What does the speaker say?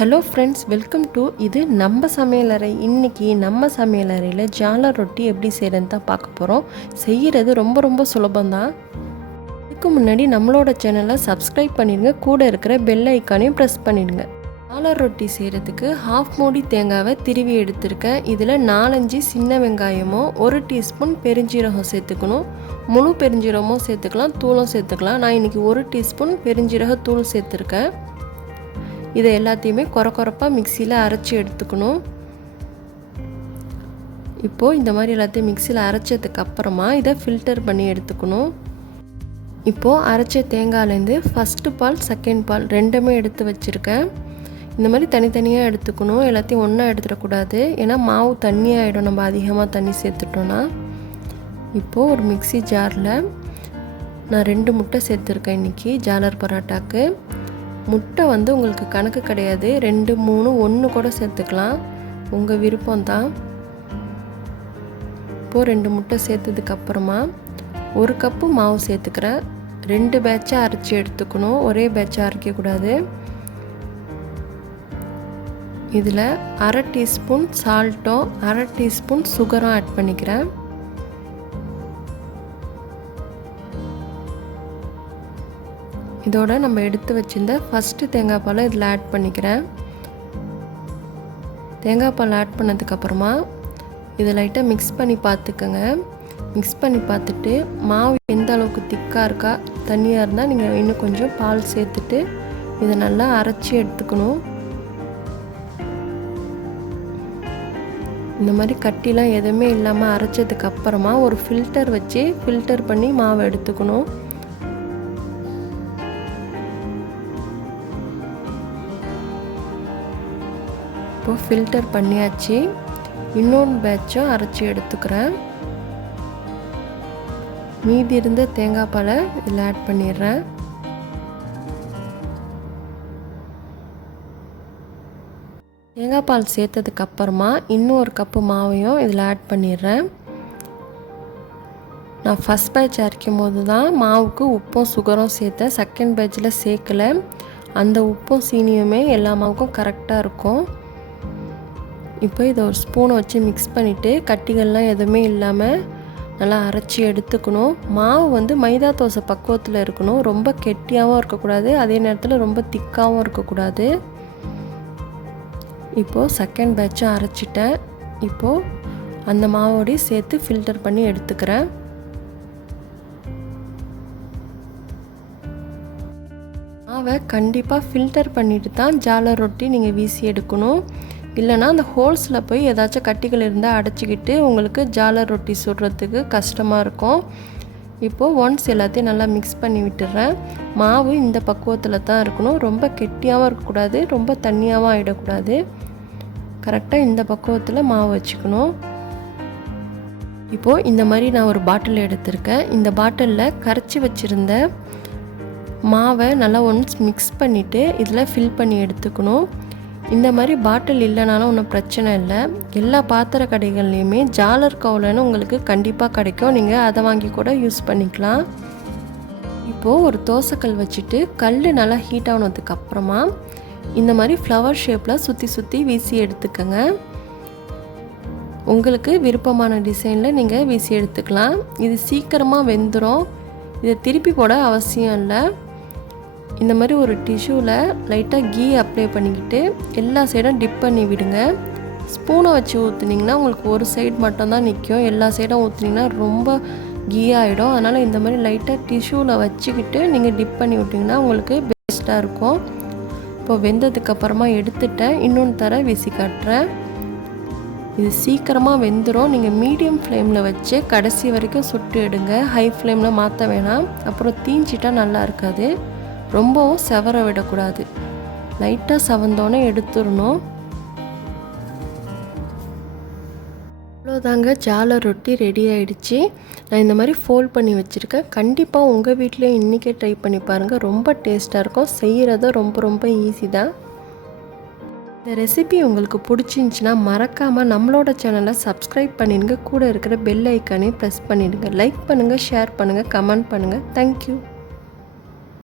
Hello friends, welcome to இது நம்ம சமையலறை. இன்றைக்கி நம்ம சமையலறையில் ஜாலர் ரொட்டி எப்படி செய்கிறதுன்னு தான் பார்க்க போகிறோம். செய்கிறது ரொம்ப சுலபந்தான். இதுக்கு முன்னாடி நம்மளோட சேனலை சப்ஸ்கிரைப் பண்ணிடுங்க, கூட இருக்கிற பெல் ஐக்கானையும் ப்ரெஸ் பண்ணிடுங்க. ஜாலர் ரொட்டி செய்கிறதுக்கு ஹாஃப் மூடி தேங்காவை திருவி எடுத்திருக்கேன். இதில் 4-5 சின்ன வெங்காயமும் 1 டீஸ்பூன் பெருஞ்சீரகம் சேர்த்துக்கணும். முழு பெருஞ்சீரகமும் சேர்த்துக்கலாம், தூளும் சேர்த்துக்கலாம். நான் இன்றைக்கி 1 டீஸ்பூன் பெருஞ்சீரக தூள் சேர்த்துருக்கேன். இதை எல்லாத்தையுமே கொரப்பாக மிக்சியில் அரைச்சி எடுத்துக்கணும். இப்போது இந்த மாதிரி எல்லாத்தையும் மிக்சியில் அரைச்சதுக்கு அப்புறமா இதை ஃபில்டர் பண்ணி எடுத்துக்கணும். இப்போது அரைச்ச தேங்காயிலேருந்து ஃபஸ்ட்டு பால் செகண்ட் பால் ரெண்டுமே எடுத்து வச்சுருக்கேன். இந்த மாதிரி தனித்தனியாக எடுத்துக்கணும், எல்லாத்தையும் ஒன்றா எடுத்துடக்கூடாது. ஏன்னா மாவு தண்ணியாகிடும் நம்ம அதிகமாக தண்ணி சேர்த்துட்டோன்னா. இப்போது ஒரு மிக்சி ஜாரில் நான் 2 முட்டை சேர்த்துருக்கேன். இன்றைக்கி ஜாலர் பரோட்டாக்கு முட்டை உங்களுக்கு கணக்கு கிடையாது, 2, 3, 1 கூட சேர்த்துக்கலாம், உங்கள் விருப்பம்தான். இப்போது 2 முட்டை சேர்த்ததுக்கப்புறமா 1 கப்பு மாவு சேர்த்துக்கிறேன். 2 பேட்சாக அரைச்சி எடுத்துக்கணும், ஒரே பேட்சாக அரைக்கக்கூடாது. இதில் 1/2 டீஸ்பூன் சால்ட்டும் 1/2 டீஸ்பூன் சுகரும் ஆட் பண்ணிக்கிறேன். இதோட நம்ம எடுத்து வச்சிருந்த ஃபஸ்ட்டு தேங்காய் பாலை இதில் ஆட் பண்ணிக்கிறேன். தேங்காய் பால் ஆட் பண்ணதுக்கப்புறமா இதை லைட்டாக மிக்ஸ் பண்ணி பார்த்துக்கோங்க. மிக்ஸ் பண்ணி பார்த்துட்டு மாவு எந்த அளவுக்கு திக்காக இருக்கா, தண்ணியாக இருந்தால் நீங்கள் இன்னும் கொஞ்சம் பால் சேர்த்துட்டு இதை நல்லா அரைச்சி எடுத்துக்கணும். இந்த மாதிரி கட்டிலாம் எதுவுமே இல்லாமல் அரைச்சதுக்கப்புறமா ஒரு ஃபில்டர் வச்சு ஃபில்டர் பண்ணி மாவை எடுத்துக்கணும். இப்போது ஃபில்டர் பண்ணியாச்சு. இன்னொன்று பேட்சும் அரைச்சி எடுத்துக்கிறேன். மீதி இருந்த தேங்காய் பாலை இதில் ஆட் பண்ணிடுறேன். தேங்காய் பால் சேர்த்ததுக்கப்புறமா இன்னும் 1 கப்பு மாவையும் இதில் ஆட் பண்ணிடுறேன். நான் ஃபஸ்ட் பேட்ச் அரைக்கும் போது தான் மாவுக்கு உப்பும் சுகரும் சேர்த்தேன், செகண்ட் பேட்சில் சேர்க்கலை. அந்த உப்பும் சீனியுமே எல்லா மாவுக்கும் கரெக்டாக இருக்கும். இப்போ இதை ஒரு ஸ்பூனை வச்சு மிக்ஸ் பண்ணிவிட்டு கட்டிகள்லாம் எதுவுமே இல்லாமல் நல்லா அரைச்சி எடுத்துக்கணும். மாவு மைதா தோசை பக்குவத்தில் இருக்கணும், ரொம்ப கெட்டியாகவும் இருக்கக்கூடாது, அதே நேரத்தில் ரொம்ப திக்காகவும் இருக்கக்கூடாது. இப்போது செகண்ட் பேட்சும் அரைச்சிட்டேன். இப்போது அந்த மாவோடையும் சேர்த்து ஃபில்டர் பண்ணி எடுத்துக்கிறேன். மாவை கண்டிப்பாக ஃபில்டர் பண்ணிவிட்டு தான் ஜாலர் ரொட்டி நீங்கள் வீசி எடுக்கணும். இல்லைனா அந்த ஹோல்ஸில் போய் ஏதாச்சும் கட்டிகள் இருந்தால் அடைச்சிக்கிட்டு உங்களுக்கு ஜாலர் ரொட்டி சுடுறதுக்கு கஷ்டமாக இருக்கும். இப்போது ஒன்ஸ் எல்லாத்தையும் நல்லா மிக்ஸ் பண்ணி விட்டுறேன். மாவு இந்த பக்குவத்தில் தான் இருக்கணும், ரொம்ப கெட்டியாகவும் இருக்கக்கூடாது, ரொம்ப தண்ணியாகவும் ஆகிடக்கூடாது. கரெக்டாக இந்த பக்குவத்தில் மாவு வச்சுக்கணும். இப்போது இந்த மாதிரி நான் ஒரு பாட்டில் எடுத்திருக்கேன். இந்த பாட்டிலில் கரைச்சி வச்சுருந்த மாவை நல்லா ஒன்ஸ் மிக்ஸ் பண்ணிவிட்டு இதில் ஃபில் பண்ணி எடுத்துக்கணும். இந்த மாதிரி பாட்டில் இல்லைனாலும் ஒன்றும் பிரச்சனை இல்லை. எல்லா பாத்திர கடைகள்லேயுமே ஜாலர் கவுலன்னு உங்களுக்கு கண்டிப்பாக கிடைக்கும், நீங்கள் அதை வாங்கி கூட யூஸ் பண்ணிக்கலாம். இப்போது ஒரு தோசைக்கல் வச்சுட்டு கல் நல்லா ஹீட் ஆனதுக்கப்புறமா இந்த மாதிரி ஃப்ளவர் ஷேப்பில் சுற்றி வீசி எடுத்துக்கோங்க. உங்களுக்கு விருப்பமான டிசைனில் நீங்கள் வீசி எடுத்துக்கலாம். இது சீக்கிரமாக வெந்துடும், இதை திருப்பி போட அவசியம் இல்லை. இந்த மாதிரி ஒரு டிஷ்யூவில் லைட்டாக கீ அப்ளை பண்ணிக்கிட்டு எல்லா சைடும் டிப் பண்ணி விடுங்க. ஸ்பூனை வச்சு ஊற்றுனீங்கன்னா உங்களுக்கு ஒரு சைடு மட்டும்தான் நிற்கும், எல்லா சைடும் ஊற்றுனீங்கன்னா ரொம்ப கீ ஆகிடும். அதனால் இந்த மாதிரி லைட்டாக டிஷ்யூவில் வச்சுக்கிட்டு நீங்கள் டிப் பண்ணி விட்டிங்கன்னா உங்களுக்கு பெஸ்ட்டாக இருக்கும். இப்போது வெந்ததுக்கப்புறமா எடுத்துட்டேன், இன்னொன்று தர வீசி காட்டுறேன். இது சீக்கிரமாக வெந்துடும். நீங்கள் மீடியம் ஃப்ளேமில் வச்சு கடைசி வரைக்கும் சுட்டு எடுங்க, ஹை ஃப்ளேமில் மாற்ற வேணாம், அப்புறம் தீஞ்சிட்டால் நல்லா இருக்காது. ரொம்பவும் செவர விடக்கூடாது, லைட்டாக செவந்தோன்னே எடுத்துடணும். அவ்வளோதாங்க, ஜாலர் ரொட்டி ரெடி ஆகிடுச்சு. நான் இந்த மாதிரி ஃபோல்ட் பண்ணி வச்சுருக்கேன். கண்டிப்பாக உங்கள் வீட்லேயும் இன்றைக்கே ட்ரை பண்ணி பாருங்கள், ரொம்ப டேஸ்ட்டாக இருக்கும். செய்கிறது ரொம்ப ஈஸி தான். இந்த ரெசிபி உங்களுக்கு பிடிச்சிருந்துச்சின்னா மறக்காமல் நம்மளோட சேனலை சப்ஸ்கிரைப் பண்ணிடுங்க, கூட இருக்கிற பெல் ஐக்கானே ப்ரெஸ் பண்ணிடுங்க. லைக் பண்ணுங்கள், ஷேர் பண்ணுங்கள், கமெண்ட் பண்ணுங்கள். தேங்க்யூ.